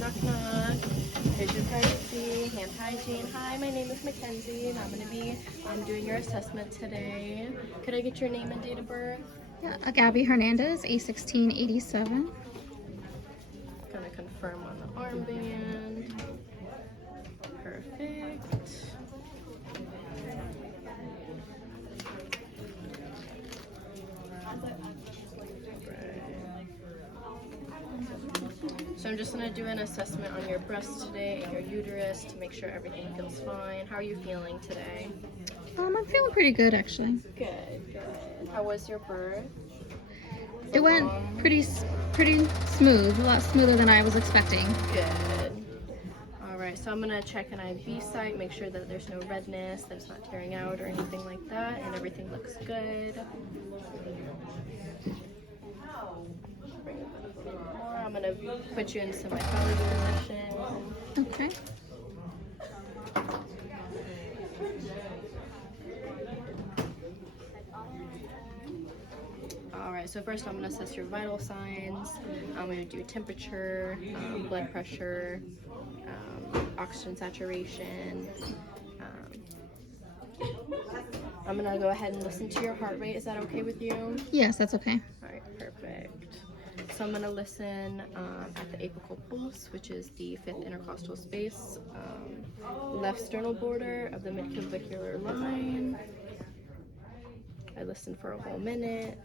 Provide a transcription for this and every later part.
Knock knock. Here's your privacy, hand hygiene. Hi, my name is Mackenzie and I'm going to be doing your assessment today. Could I get your name and date of birth? Yeah, Gabby Hernandez, A1687. Gonna confirm on the armband. Perfect. So I'm just gonna do an assessment on your breast today and your uterus to make sure everything feels fine. How are you feeling today? I'm feeling pretty good actually. Good, good. How was your birth? It went pretty smooth, a lot smoother than I was expecting. Good. All right, so I'm gonna check an IV site, make sure that there's no redness, that it's not tearing out or anything like that, and everything looks good. Bring it up a little more. I'm gonna put you in semi-pelvic position. Okay. Alright, so first I'm going to assess your vital signs. I'm going to do temperature, blood pressure, oxygen saturation. I'm going to go ahead and listen to your heart rate. Is that okay with you? Yes, that's okay. Alright, perfect. So I'm going to listen at the apical pulse, which is the 5th intercostal space, left sternal border of the midclavicular line. I listen for a whole minute.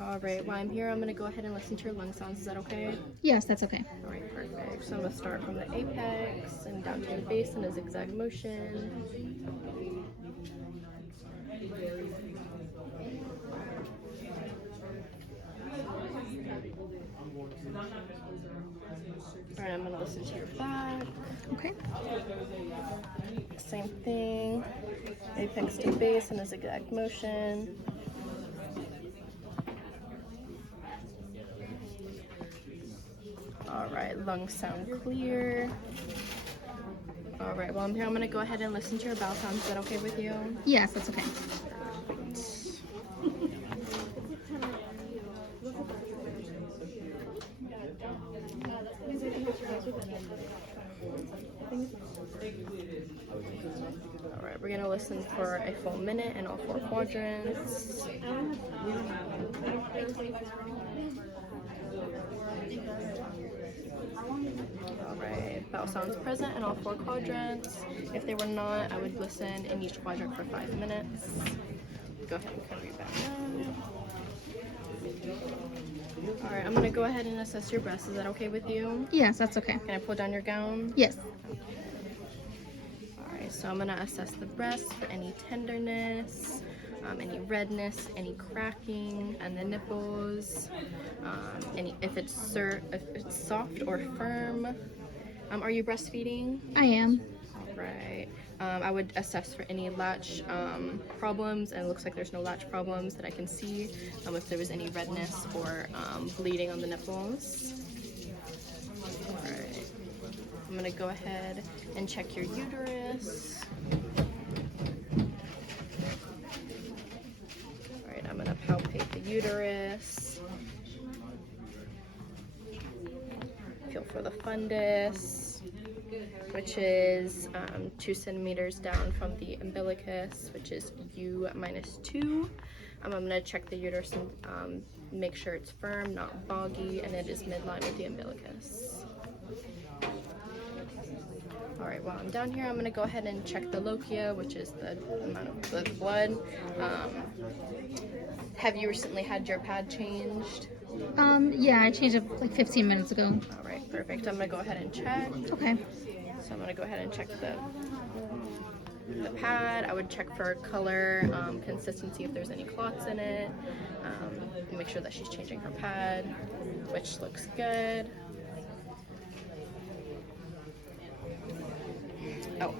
Alright, while I'm here, I'm going to go ahead and listen to your lung sounds. Is that okay? Yes, that's okay. Alright, perfect. So I'm going to start from the apex and down to the base in a zigzag motion. Alright, I'm going to listen to your back. Okay. Same thing. Apex to base in a zigzag motion. Alright, lungs sound clear. Alright, while I'm here, I'm going to go ahead and listen to your bowel sounds. Is that okay with you? Yes, that's okay. Alright, we're going to listen for a full minute in all 4 quadrants. Alright, bowel sounds present in all 4 quadrants. If they were not, I would listen in each quadrant for 5 minutes. Go ahead and cover your back down. Alright, I'm going to go ahead and assess your breast. Is that okay with you? Yes, that's okay. Can I pull down your gown? Yes. Alright, so I'm going to assess the breast for any tenderness, any redness, any cracking, and the nipples, if it's soft or firm. Are you breastfeeding? I am. Right. I would assess for any latch problems, and it looks like there's no latch problems that I can see. If there was any redness or bleeding on the nipples. Alright. I'm going to go ahead and check your uterus. Alright, I'm going to palpate the uterus. Feel for the fundus, which is 2 centimeters down from the umbilicus, which is U-2. I'm going to check the uterus and make sure it's firm, not boggy, and it is midline with the umbilicus. Alright, while I'm down here, I'm going to go ahead and check the lochia, which is the amount of blood. Have you recently had your pad changed? Yeah, I changed it like 15 minutes ago. Alright, perfect. I'm going to go ahead and check. Okay. So I'm going to go ahead and check the pad. I would check for color, consistency, if there's any clots in it. And make sure that she's changing her pad, which looks good. Oh,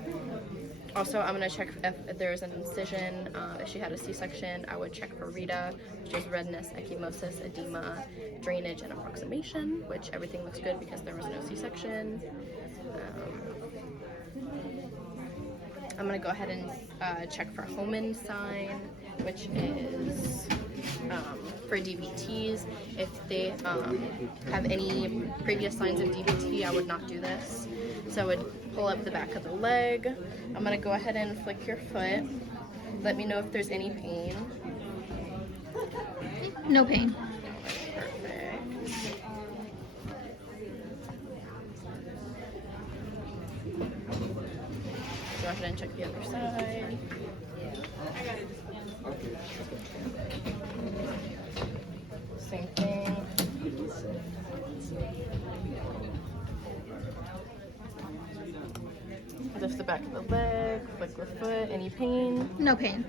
also I'm going to check if there's an incision. If she had a C-section, I would check for Rita, which is redness, ecchymosis, edema, drainage, and approximation, which everything looks good because there was no C-section. I'm going to go ahead and check for Homan sign, which is for DVTs. If they have any previous signs of DVT, I would not do this. So I would pull up the back of the leg. I'm gonna go ahead and flick your foot. Let me know if there's any pain. No pain. Perfect. Go ahead and check the other side. Same thing. Lift the back of the leg, flick the foot. Any pain? No pain.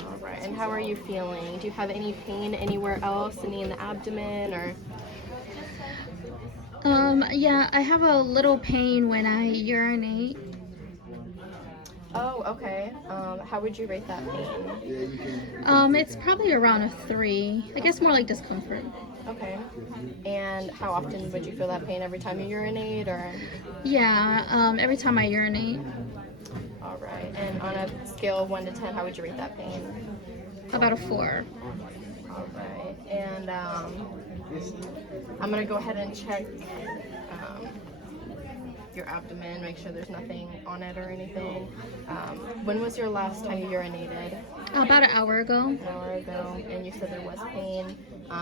All right. And how are you feeling? Do you have any pain anywhere else? Any in the abdomen or? Yeah, I have a little pain when I urinate. Oh, okay. How would you rate that pain? It's probably around a 3. I guess more like discomfort. Okay. And how often would you feel that pain? Every time you urinate or? Yeah, every time I urinate. All right. And on a scale of 1 to 10, how would you rate that pain? About a 4. All right. And I'm going to go ahead and check your abdomen, make sure there's nothing on it or anything. When was your last time you urinated? About an hour ago. An hour ago, and you said there was pain.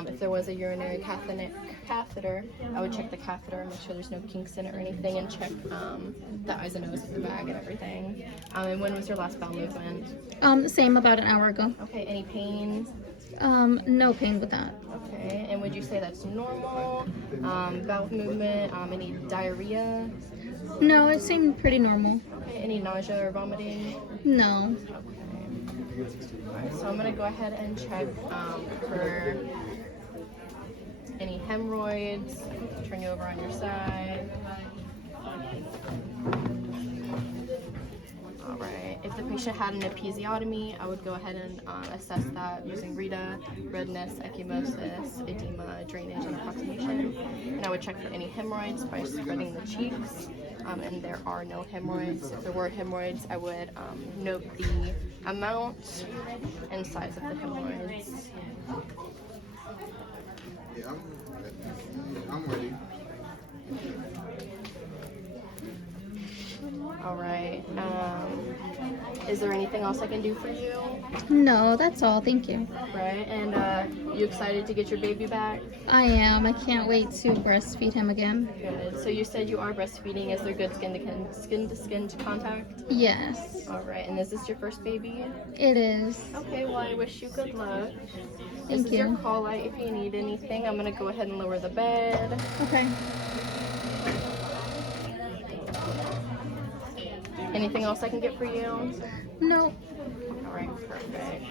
If there was a urinary catheter, I would check the catheter and make sure there's no kinks in it or anything, and check the eyes and nose of the bag and everything. And when was your last bowel movement? Same, about an hour ago. Okay, any pain? No pain with that. Okay, and would you say that's normal? Bowel movement, any diarrhea? No, it seemed pretty normal. Okay, any nausea or vomiting? No. Alright, so I'm going to go ahead and check for any hemorrhoids. Turn you over on your side. Alright, if the patient had an episiotomy, I would go ahead and assess that using Rita, redness, ecchymosis, edema, drainage, and approximation. And I would check for any hemorrhoids by spreading the cheeks. And there are no hemorrhoids. If there were hemorrhoids, I would note the amount and size of the hemorrhoids. Yeah, I'm ready. All right. Is there anything else I can do for you? No, that's all. Thank you. Right. And you excited to get your baby back? I am. I can't wait to breastfeed him again. Good. So you said you are breastfeeding. Is there good skin-to-skin contact? Yes, All right. And is this your first baby? it is. Okay. Well, I wish you good luck. Thank This is your you. call light. If you need anything, I'm gonna go ahead and lower the bed. Okay. Anything else I can get for you? No. All right. Perfect.